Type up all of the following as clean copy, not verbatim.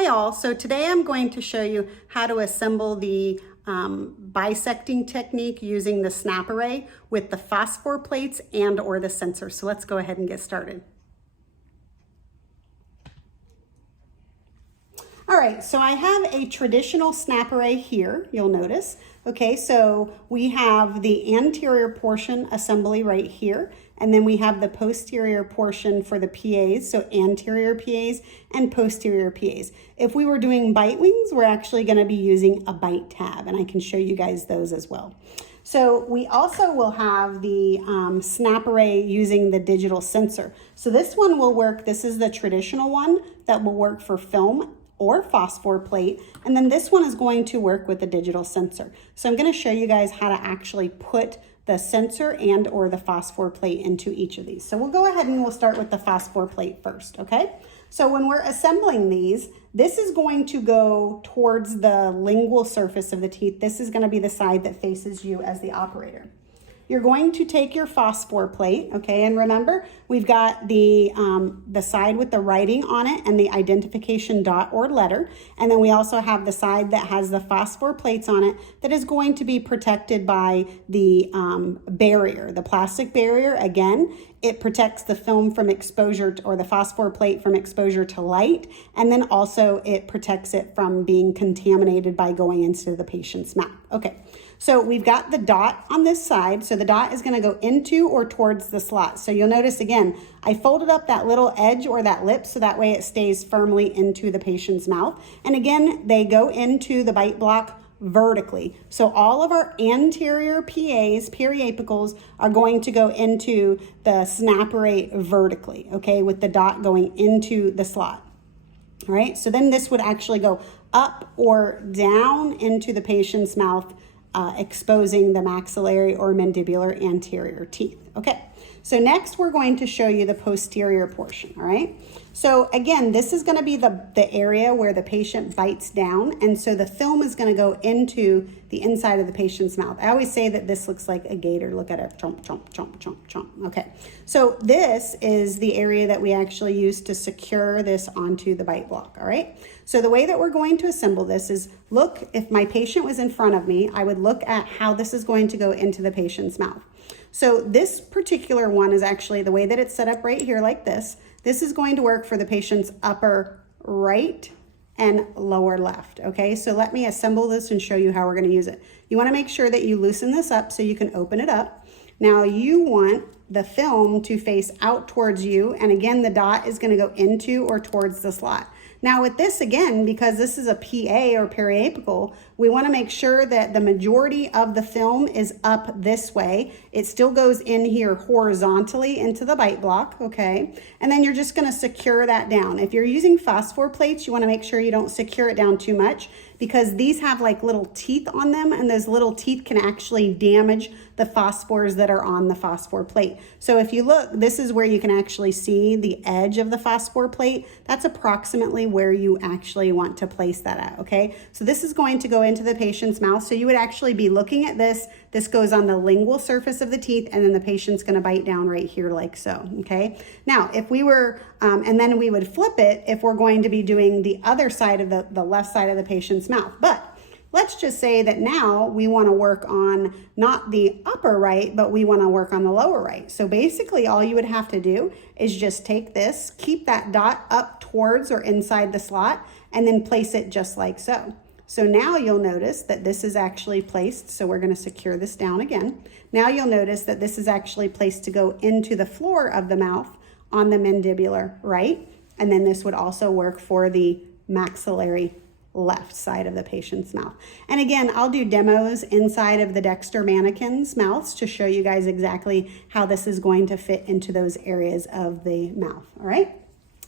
Hi all, so today I'm going to show you how to assemble the bisecting technique using the snap array with the phosphor plates and or the sensor. So let's go ahead and get started. All right, so I have a traditional snap array here, you'll notice. Okay, so we have the anterior portion assembly right here, and then we have the posterior portion for the PAs, so anterior PAs and posterior PAs. If we were doing bite wings, we're actually gonna be using a bite tab, and I can show you guys those as well. So we also will have the snap array using the digital sensor. So this one will work, this is the traditional one that will work for film or phosphor plate, and then this one is going to work with the digital sensor. So I'm going to show you guys how to actually put the sensor and or the phosphor plate into each of these. So we'll go ahead and we'll start with the phosphor plate first, okay? So when we're assembling these, this is going to go towards the lingual surface of the teeth. This is going to be the side that faces you as the operator. You're going to take your phosphor plate, okay, and remember, we've got the side with the writing on it and the identification dot or letter, and then we also have the side that has the phosphor plates on it that is going to be protected by the barrier, the plastic barrier. Again, it protects the film from exposure or the phosphor plate from exposure to light, and then also it protects it from being contaminated by going into the patient's mouth. Okay. So we've got the dot on this side. So the dot is going to go into or towards the slot. So you'll notice again, I folded up that little edge or that lip so that way it stays firmly into the patient's mouth. And again, they go into the bite block vertically. So all of our anterior PAs, periapicals, are going to go into the snap array vertically, okay, with the dot going into the slot. All right, so then this would actually go up or down into the patient's mouth, exposing the maxillary or mandibular anterior teeth. Okay, so next we're going to show you the posterior portion, all right? So again, this is gonna be the area where the patient bites down, and so the film is gonna go into the inside of the patient's mouth. I always say that this looks like a gator. Look at it, chomp, chomp, chomp, chomp, chomp. Okay, so this is the area that we actually use to secure this onto the bite block, all right? So the way that we're going to assemble this is, look, if my patient was in front of me, I would look at how this is going to go into the patient's mouth. So this particular one is actually the way that it's set up right here like this. This is going to work for the patient's upper right and lower left, okay? So let me assemble this and show you how we're gonna use it. You wanna make sure that you loosen this up so you can open it up. Now you want the film to face out towards you, and again, the dot is gonna go into or towards the slot. Now with this, again, because this is a PA or periapical, we want to make sure that the majority of the film is up this way. It still goes in here horizontally into the bite block, okay? And then you're just going to secure that down. If you're using phosphor plates, you want to make sure you don't secure it down too much because these have like little teeth on them, and those little teeth can actually damage the phosphors that are on the phosphor plate. So if you look, this is where you can actually see the edge of the phosphor plate. That's approximately where you actually want to place that at, okay? So this is going to go into the patient's mouth. So you would actually be looking at this. This goes on the lingual surface of the teeth, and then the patient's gonna bite down right here like so, okay? Now, if we were, and then we would flip it if we're going to be doing the other side of the left side of the patient's mouth. But let's just say that now we wanna work on not the upper right, but we wanna work on the lower right. So basically all you would have to do is just take this, keep that dot up towards or inside the slot, and then place it just like so. So now you'll notice that this is actually placed, so we're gonna secure this down again. Now you'll notice that this is actually placed to go into the floor of the mouth on the mandibular right, and then this would also work for the maxillary left side of the patient's mouth. And again, I'll do demos inside of the Dexter mannequins' mouths to show you guys exactly how this is going to fit into those areas of the mouth, all right?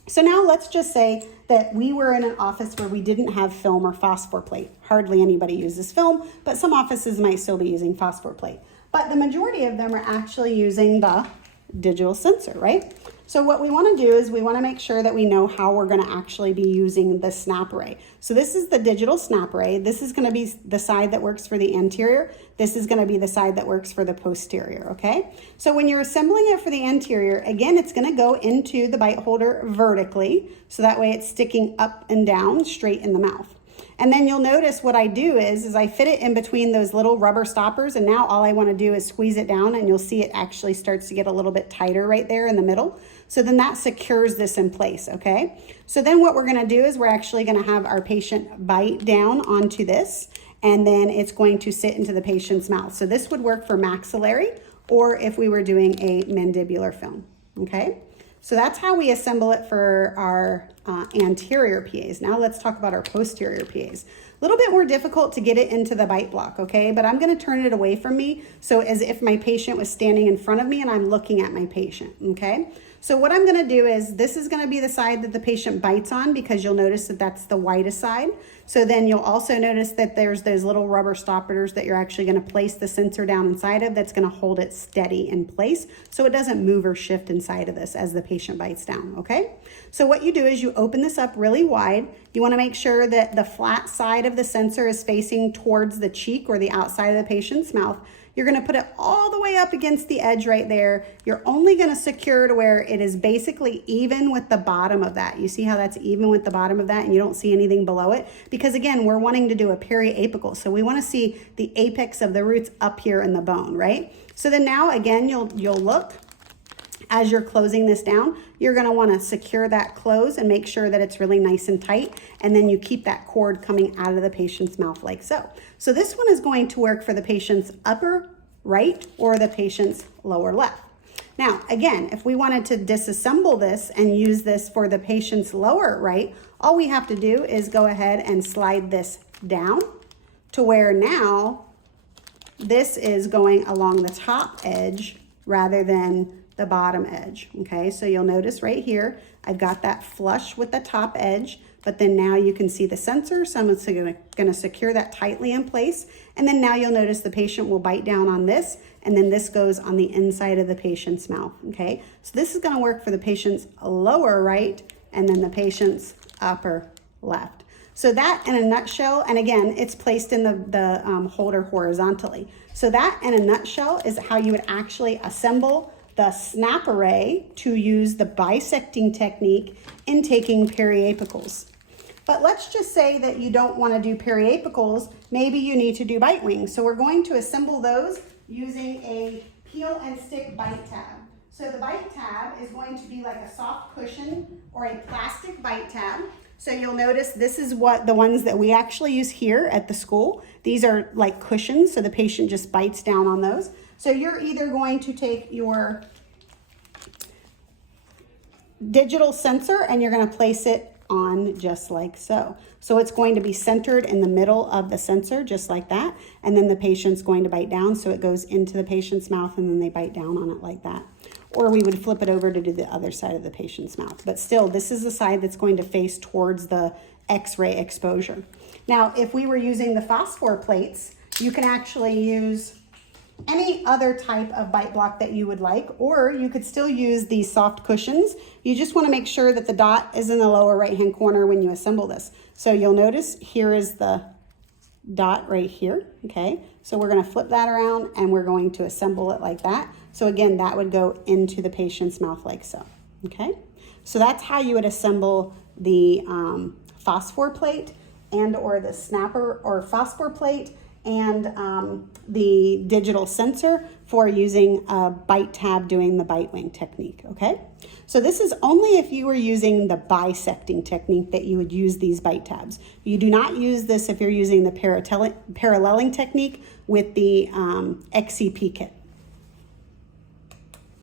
So now let's just say that we were in an office where we didn't have film or phosphor plate. Hardly anybody uses film, but some offices might still be using phosphor plate. But the majority of them are actually using the digital sensor, right? So what we want to do is we want to make sure that we know how we're going to actually be using the snap array. So this is the digital snap array. This is going to be the side that works for the anterior. This is going to be the side that works for the posterior, okay? So when you're assembling it for the anterior, again, it's going to go into the bite holder vertically, so that way it's sticking up and down straight in the mouth. And then you'll notice what I do is I fit it in between those little rubber stoppers, and now all I want to do is squeeze it down, and you'll see it actually starts to get a little bit tighter right there in the middle. So then that secures this in place, okay? So then what we're going to do is we're actually going to have our patient bite down onto this, and then it's going to sit into the patient's mouth. So this would work for maxillary, or if we were doing a mandibular film, okay? So that's how we assemble it for our anterior PAs. Now let's talk about our posterior PAs. A little bit more difficult to get it into the bite block, okay? But I'm gonna turn it away from me, so as if my patient was standing in front of me and I'm looking at my patient, okay? So what I'm gonna do is, this is gonna be the side that the patient bites on, because you'll notice that that's the widest side. So then you'll also notice that there's those little rubber stoppers that you're actually gonna place the sensor down inside of, that's gonna hold it steady in place so it doesn't move or shift inside of this as the patient bites down, okay? So what you do is you open this up really wide. You wanna make sure that the flat side of the sensor is facing towards the cheek or the outside of the patient's mouth. You're gonna put it all the way up against the edge right there. You're only gonna secure to where it is basically even with the bottom of that. You see how that's even with the bottom of that and you don't see anything below it? Because again, we're wanting to do a periapical. So we wanna see the apex of the roots up here in the bone, right? So then now again, you'll look as you're closing this down, you're gonna wanna secure that close and make sure that it's really nice and tight. And then you keep that cord coming out of the patient's mouth like so. So this one is going to work for the patient's upper right or the patient's lower left. Now, again, if we wanted to disassemble this and use this for the patient's lower right, all we have to do is go ahead and slide this down to where now this is going along the top edge rather than the bottom edge, okay? So you'll notice right here, I've got that flush with the top edge, but then now you can see the sensor, so I'm gonna secure that tightly in place, and then now you'll notice the patient will bite down on this, and then this goes on the inside of the patient's mouth, okay? So this is gonna work for the patient's lower right, and then the patient's upper left. So that in a nutshell, and again, it's placed in the holder horizontally. So that in a nutshell is how you would actually assemble the snap array to use the bisecting technique in taking periapicals. But let's just say that you don't want to do periapicals, maybe you need to do bite wings. So we're going to assemble those using a peel and stick bite tab. So the bite tab is going to be like a soft cushion or a plastic bite tab. So you'll notice this is what the ones that we actually use here at the school. These are like cushions, so the patient just bites down on those. So you're either going to take your digital sensor and you're going to place it on just like so. So it's going to be centered in the middle of the sensor, just like that. And then the patient's going to bite down, so it goes into the patient's mouth and then they bite down on it like that. Or we would flip it over to do the other side of the patient's mouth. But still, this is the side that's going to face towards the X-ray exposure. Now, if we were using the phosphor plates, you can actually use any other type of bite block that you would like, or you could still use these soft cushions. You just want to make sure that the dot is in the lower right-hand corner when you assemble this. So you'll notice here is the dot right here, okay? So we're going to flip that around and we're going to assemble it like that. So again, that would go into the patient's mouth like so, okay? So that's how you would assemble the phosphor plate and or the snapper or phosphor plate and the digital sensor for using a bite tab doing the Bitewing technique, okay? So this is only if you were using the bisecting technique that you would use these bite tabs. You do not use this if you're using the paralleling technique with the XCP kit.